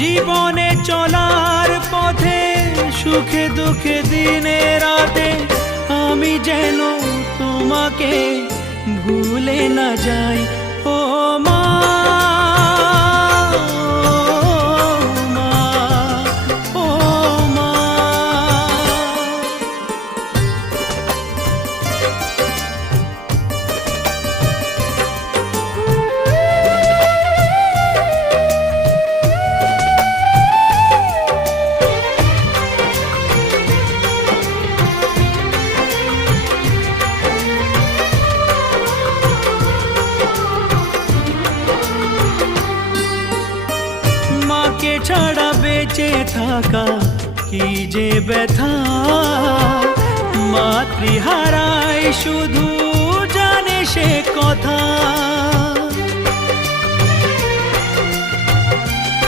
জীবনে চলার পথে সুখে দুঃখে দিনে রাতে আমি যেন তোমাকে ভুলে না যাই। ও মা, ও মা, মাকে ছাড়া বেঁচে থাকা কি যে ব্যথা, মাতৃহারায় শুধু জানে সে কথা।